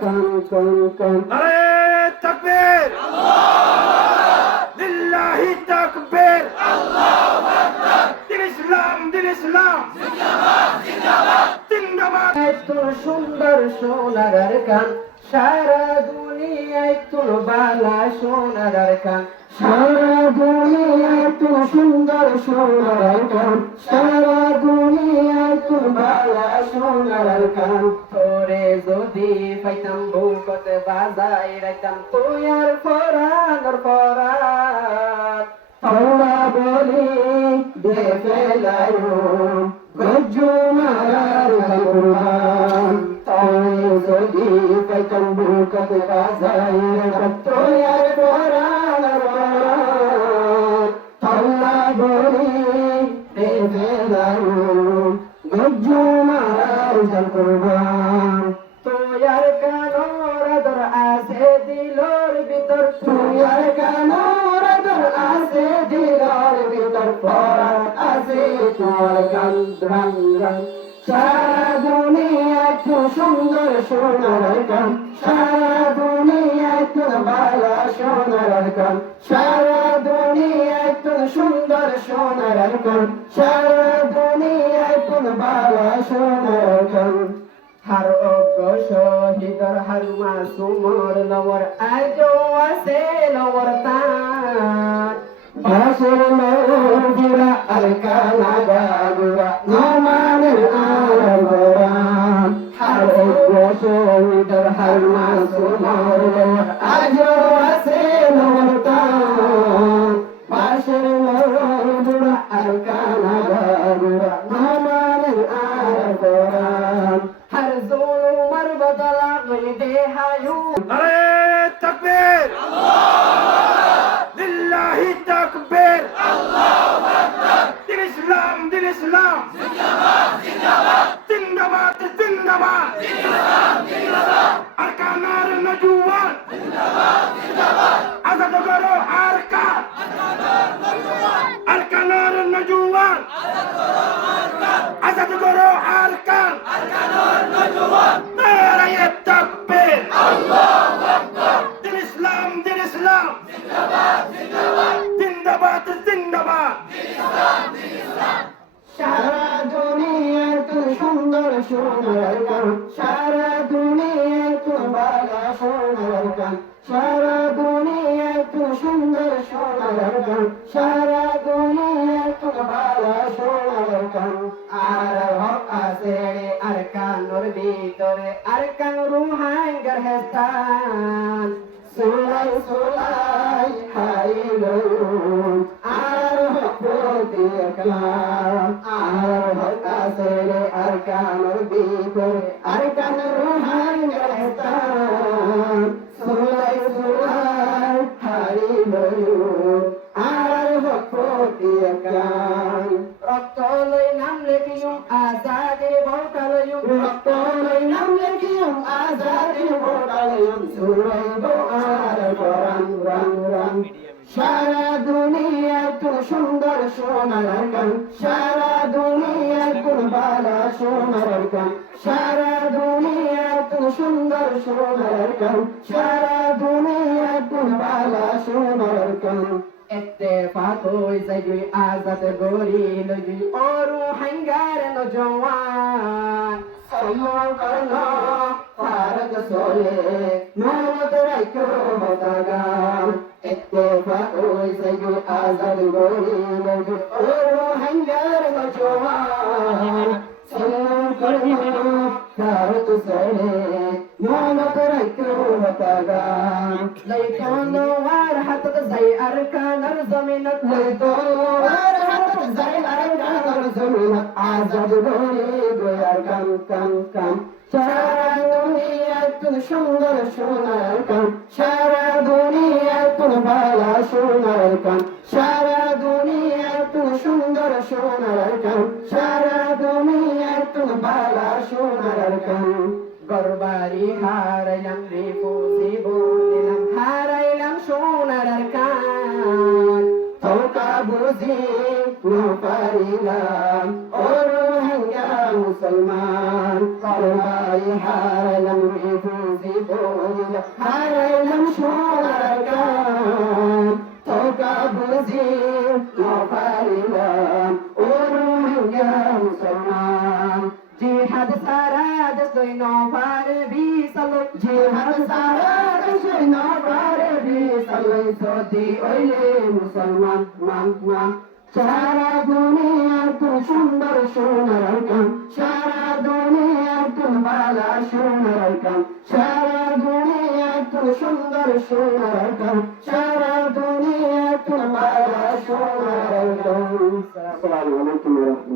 কান কান কান নারে তাকবীর লিল্লাহি তাকবীর দিন ইসলাম জিন্দাবাদ তোর সুন্দর সোনার কান সারা দুনিয়ায় তোর বালা সোনার কান সারা দুনিয়ায় তোর সুন্দর সোনার কান সারা দুনিয়ায় তোর বালা সোনার কান তোরে যদি পাইতাম বুকত বাজাই রাইতাম তুই আর পরানোর পরান তোরা বলি দেখে লাইও গজ্জু মারার কুরবান তাই যদি পাইতাম বুকত বাজাই রাইতাম তুই আর পরানোর পরান তোরা বলি দেখে লাইও গজ্জু মারার কুরবান তুই আর কানোর আদর আছে দিলর ভিতর তুই আর কানোর আদর আছে দিলর ভিতর পরাণ আছে তোর গান রং রং সারা দুনিয়ায় তো সুন্দর সোনার গান সারা দুনিয়ায় তো বালা সোনার গান সারা দুনিয়ায় তো সুন্দর সোনার গান সারা দুনিয়ায় তো বালা সোনার গান হার অজ্ঞ শহীদর হার মাসুমর লবর আজো আছে লবর তান বাসর লবর জুড়া আর কালা গাগুরা নমানের আলবরান হার অজ্ঞ শহীদর হার মাসুমর লবর আজো আছে লবর তান বাসর লবর জুড়া আর কালা গাগুরা নমানের আলবরান हर जोर मर बदला दे हायू নারে তাকবীর লিল্লাহি তাকবীর দিন ইসলাম জিন্দাবাদ আরকানার নজওয়ান আজাদ করো আরকান আরকানার নজওয়ান আজাদ করো আরকান নারে তাকবীর দিন ইসলাম জিন্দাবাদ সারা দুনিয়ার তো সুন্দর সোনার গান সারা দুনিয়ার তো বালা সোনার গান সারা দুনিয়ার তো সুন্দর সোনার গান সারা দুনিয়ার তো বালা সোনার গান আর হক আছে আর কানোর ভিতরে আর কান রুহাঙ্গার হেস্তান সোলাই সোলাই হাই লুন আর হক প্রতি কালাম আর হক আছে আর কানোর ভিতরে আর কান রুহাঙ্গার হেস্তান সোলাই সোলাই হাই লুন আর হক প্রতি কালাম রক্ত লই নাম লেখিয়ুম আজাদের ভোটালয়ুম রক্ত লই নাম লেখিয়ুম আজাদের ভোটালয়ুম সুরাইব আর কোরআন রং রং সারা দুনিয়ায় কোন সুন্দর সোনার গান সারা দুনিয়ায় কোন বালা সোনার গান সারা দুনিয়ায় কোন সুন্দর সোনার গান সারা দুনিয়ায় কোন বালা সোনার গান اتفاق زي آزاد غوري لجي أورو حنجار نجوان سمو کرنا فارق سولے موت رکھو مدگان اتفاق زي آزاد غوري لجي أورو حنجار نجوان سمو کرنا فارق سولے موت رکھو مدگان ليكون وارحتك زي أركان الزمينة ليكون وارحتك زي أركان الزمينة عزب بريد ويركن كن كن شارع دنيا كن شنگر شنر كن شارع دنيا كن بالا شنر كن شارع دنيا كن شنگر شنر كن شارع دنيا كن بالا شنر كن গরবারি হারাইলাম রিপুজি বলিলাম হারাইলাম সোনার কান তোকা বুঝি পারিলাম ও রোহিঙ্গা মুসলমান গরবারি হারাইলাম রিপুজি যদি ওইলে মুসলমান মান মান সারা দুনিয়া তো সুন্দর সোনার কাম সারা দুনিয়া তো মালা সোনার কাম সারা দুনিয়া তো সুন্দর সোনার কাম সারা দুনিয়া তো মালা সোনার কাম। আসসালামু আলাইকুম ওয়া রাহমাতুল্লাহ।